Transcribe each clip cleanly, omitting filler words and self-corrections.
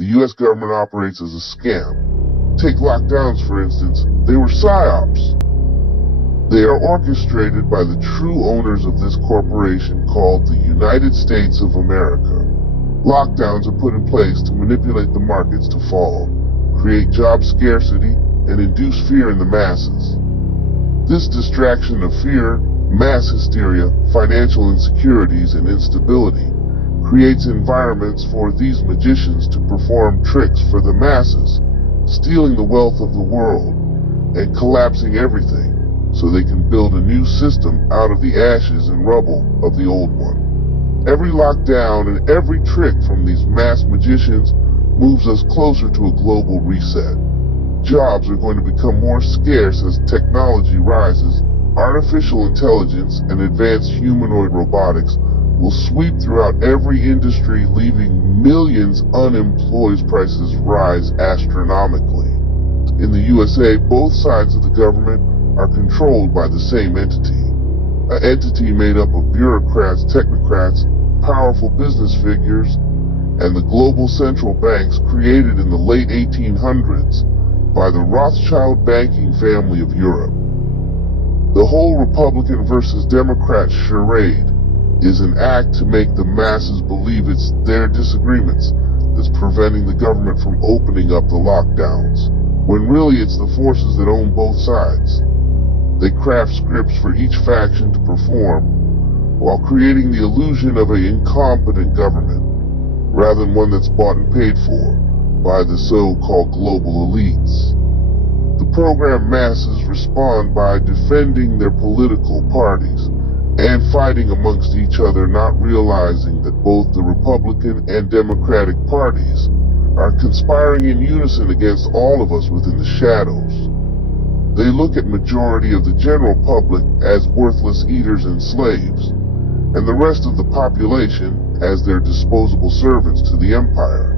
the U.S. government operates as a scam. Take lockdowns, for instance. They were psyops. They are orchestrated by the true owners of this corporation called the United States of America. Lockdowns are put in place to manipulate the markets to fall, create job scarcity, and induce fear in the masses. This distraction of fear, mass hysteria, financial insecurities, and instability creates environments for these magicians to perform tricks for the masses, stealing the wealth of the world and collapsing everything so they can build a new system out of the ashes and rubble of the old one. Every lockdown and every trick from these mass magicians moves us closer to a global reset. Jobs are going to become more scarce as technology rises. Artificial intelligence and advanced humanoid robotics will sweep throughout every industry, leaving millions unemployed. Prices rise astronomically. In the USA, both sides of the government are controlled by the same entity. An entity made up of bureaucrats, technocrats, powerful business figures, and the global central banks created in the late 1800s by the Rothschild banking family of Europe. The whole Republican versus Democrat charade is an act to make the masses believe it's their disagreements that's preventing the government from opening up the lockdowns, when really it's the forces that own both sides. They craft scripts for each faction to perform while creating the illusion of an incompetent government, rather than one that's bought and paid for by the so-called global elites. The programmed masses respond by defending their political parties and fighting amongst each other, not realizing that both the Republican and Democratic parties are conspiring in unison against all of us within the shadows. They look at majority of the general public as worthless eaters and slaves, and the rest of the population as their disposable servants to the empire.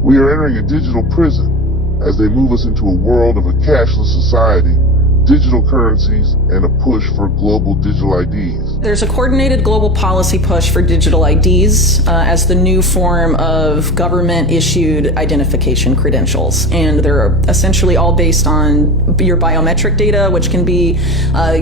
We are entering a digital prison as they move us into a world of a cashless society, digital currencies, and a push for global digital IDs. There's a coordinated global policy push for digital IDs as the new form of government-issued identification credentials. And they're essentially all based on your biometric data, which can be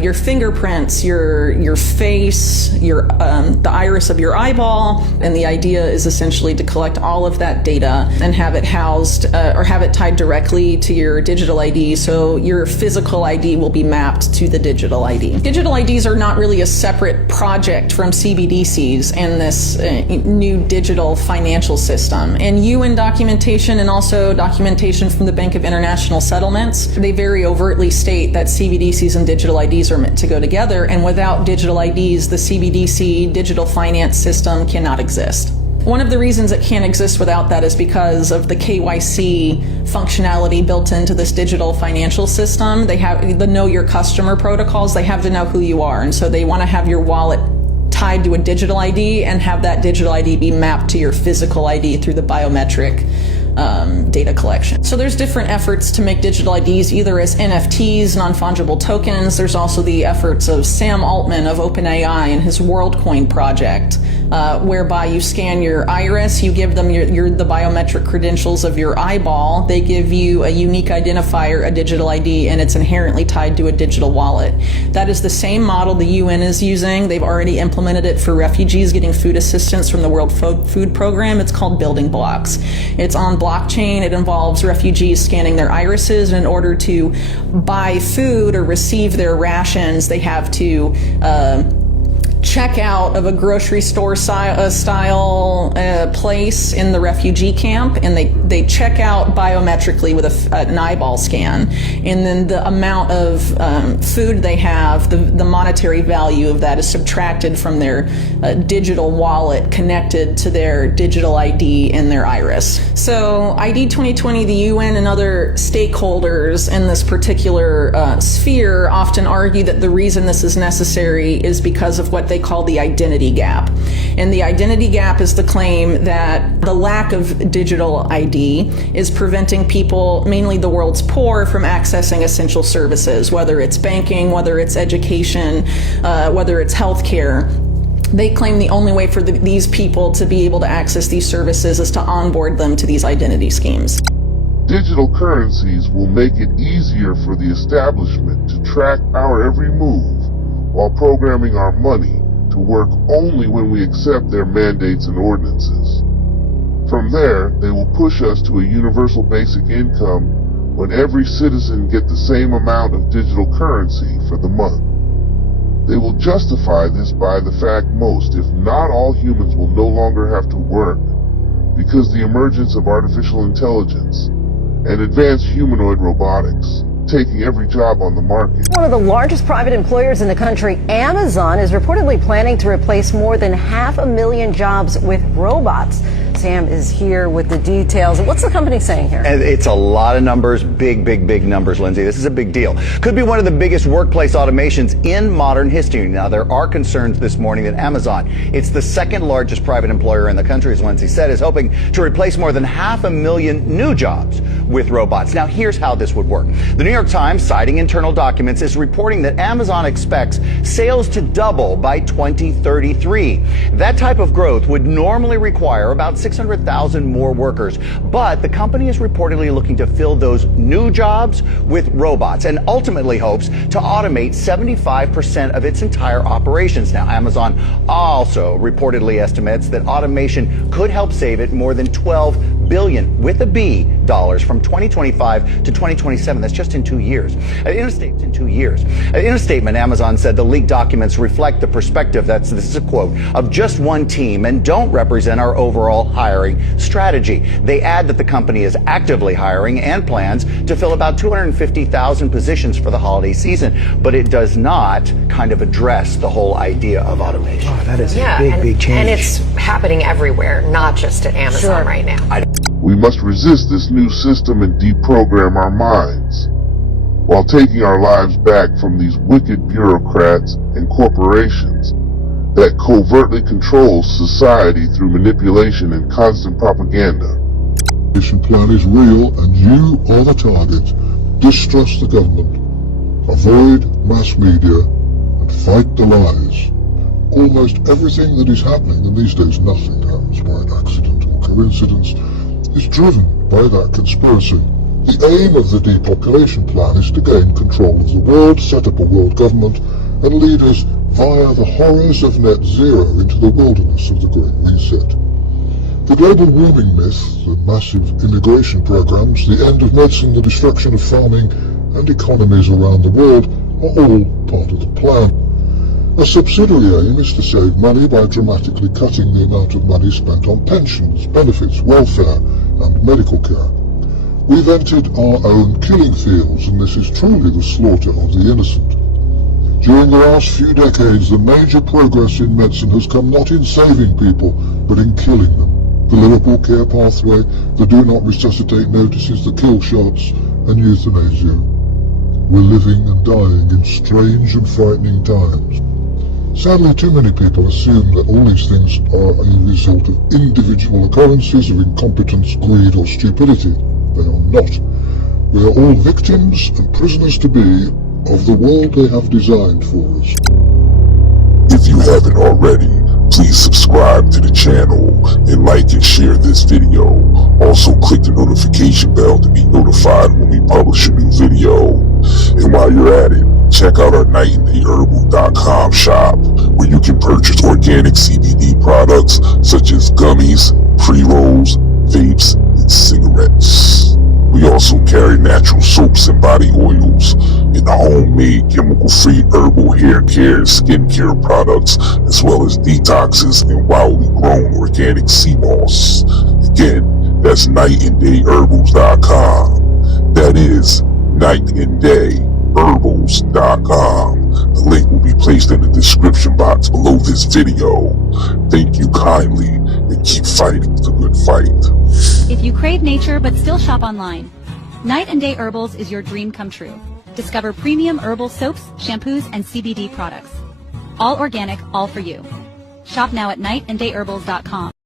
your fingerprints, your face, the iris of your eyeball. And the idea is essentially to collect all of that data and have it housed or have it tied directly to your digital ID, so your physical ID will be mapped to the digital ID. Digital IDs are not really a separate project from CBDCs and this new digital financial system. And UN documentation and also documentation from the Bank of International Settlements, they very overtly state that CBDCs and digital IDs are meant to go together, and without digital IDs, the CBDC digital finance system cannot exist. One of the reasons it can't exist without that is because of the KYC functionality built into this digital financial system. They have the know your customer protocols. They have to know who you are. And so they want to have your wallet tied to a digital ID and have that digital ID be mapped to your physical ID through the biometric data collection. So there's different efforts to make digital IDs either as NFTs, non-fungible tokens. There's also the efforts of Sam Altman of OpenAI and his WorldCoin project, whereby you scan your iris, you give them the biometric credentials of your eyeball, they give you a unique identifier, a digital ID, and it's inherently tied to a digital wallet. That is the same model the UN is using. They've already implemented it for refugees getting food assistance from the World Food Program. It's called Building Blocks. It's on blockchain. It involves refugees scanning their irises, and in order to buy food or receive their rations, they have to check out of a grocery store style place in the refugee camp, and they check out biometrically with an eyeball scan, and then the amount of food they have, the monetary value of that is subtracted from their digital wallet connected to their digital ID and their iris. So ID 2020, the UN and other stakeholders in this particular sphere often argue that the reason this is necessary is because of what they call the identity gap. And the identity gap is the claim that the lack of digital ID is preventing people, mainly the world's poor, from accessing essential services, whether it's banking, whether it's education, whether it's healthcare. They claim the only way for these people to be able to access these services is to onboard them to these identity schemes. Digital currencies will make it easier for the establishment to track our every move while programming our money to work only when we accept their mandates and ordinances. From there, they will push us to a universal basic income when every citizen gets the same amount of digital currency for the month. They will justify this by the fact most, if not all, humans will no longer have to work because the emergence of artificial intelligence and advanced humanoid robotics taking every job on the market. One of the largest private employers in the country, Amazon, is reportedly planning to replace more than 500,000 jobs with robots. Sam is here with the details. What's the company saying here? And it's a lot of numbers, big numbers, Lindsay. This is a big deal. Could be one of the biggest workplace automations in modern history. Now, there are concerns this morning that Amazon, it's the second largest private employer in the country, as Lindsay said, is hoping to replace more than 500,000 new jobs with robots. Now, here's how this would work. The New York Times, citing internal documents, is reporting that Amazon expects sales to double by 2033. That type of growth would normally require about 600,000 more workers, but the company is reportedly looking to fill those new jobs with robots and ultimately hopes to automate 75% of its entire operations. Now, Amazon also reportedly estimates that automation could help save it more than $12 billion with a B dollars from 2025 to 2027. That's just in 2 years. In a statement, Amazon said the leaked documents reflect the perspective, this is a quote, of just one team and don't represent our overall hiring strategy. They add that the company is actively hiring and plans to fill about 250,000 positions for the holiday season, but it does not kind of address the whole idea of automation. Oh, that is a big change. And it's happening everywhere, not just at Amazon right now. We must resist this new system and deprogram our minds, while taking our lives back from these wicked bureaucrats and corporations that covertly control society through manipulation and constant propaganda. The plan is real and you are the target. Distrust the government, avoid mass media, and fight the lies. Almost everything that is happening, and these days nothing happens by accident or coincidence, is driven by that conspiracy. The aim of the depopulation plan is to gain control of the world, set up a world government, and lead us via the horrors of net zero into the wilderness of the Great Reset. The global warming myth, the massive immigration programs, the end of medicine, the destruction of farming and economies around the world are all part of the plan. A subsidiary aim is to save money by dramatically cutting the amount of money spent on pensions, benefits, welfare and medical care. We've entered our own killing fields, and this is truly the slaughter of the innocent. During the last few decades, the major progress in medicine has come not in saving people, but in killing them. The Liverpool care pathway, the do not resuscitate notices, the kill shots, and euthanasia. We're living and dying in strange and frightening times. Sadly, too many people assume that all these things are a result of individual occurrences of incompetence, greed, or stupidity. They are not. We are all victims and prisoners to be of the world they have designed for us. If you haven't already, please subscribe to the channel and like and share this video. Also click the notification bell to be notified when we publish a new video. And while you're at it, check out our nightandayherbal.com shop, where you can purchase organic CBD products such as gummies, pre-rolls, vapes, and cigarettes. We also carry natural soaps and body oils and homemade chemical-free herbal hair care and skin care products, as well as detoxes and wildly grown organic sea moss. Again, that's nightandayherbals.com. That is nightandayherbals.com. The link will be placed in the description box below this video. Thank you kindly, and keep fighting the good fight. If you crave nature but still shop online, Night and Day Herbals is your dream come true. Discover premium herbal soaps, shampoos, and CBD products. All organic, all for you. Shop now at nightandayherbals.com.